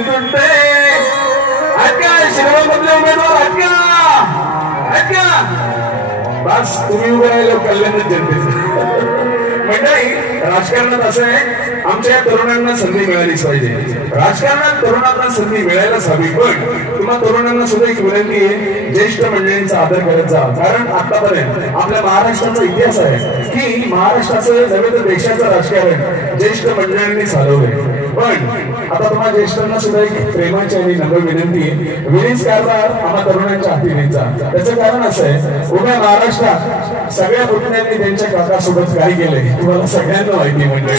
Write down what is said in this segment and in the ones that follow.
तुटते. ऐका शिरोमधले उमेदवार ऐका बस तुम्ही उभे राहिलो कल्याण जनतेचं. मंडळी राजकारणात असं आहे आमच्या तरुणांना संधी मिळालीच पाहिजे. राजकारणात तरुणांना संधी मिळायलाच हवी. पण तुम्हा तरुणांना सुद्धा एक विनंती आहे ज्येष्ठ मंडळींचा आदर करत जा. कारण आतापर्यंत आपल्या महाराष्ट्राचा इतिहास आहे की महाराष्ट्राचं नव्हे तर देशाचं राजकारण ज्येष्ठ मंडळींनी चालवलंय. पण आता तुम्हाला ज्येष्ठांना सुद्धा एक प्रेमाची आणि नम्र विनंती आहे. विनीस कारभार आम्हा तरुणांच्या हाती द्यायचा. त्याचं कारण असं आहे उभ्या महाराष्ट्रात सगळ्या पुतण्यांनी त्यांच्या काकासोबत काय केलंय तुम्हाला सगळ्यांना माहिती. मंडळी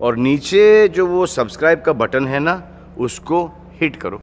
और नीचे जो वो सब्सक्राइब का बटन है ना उसको हिट करो.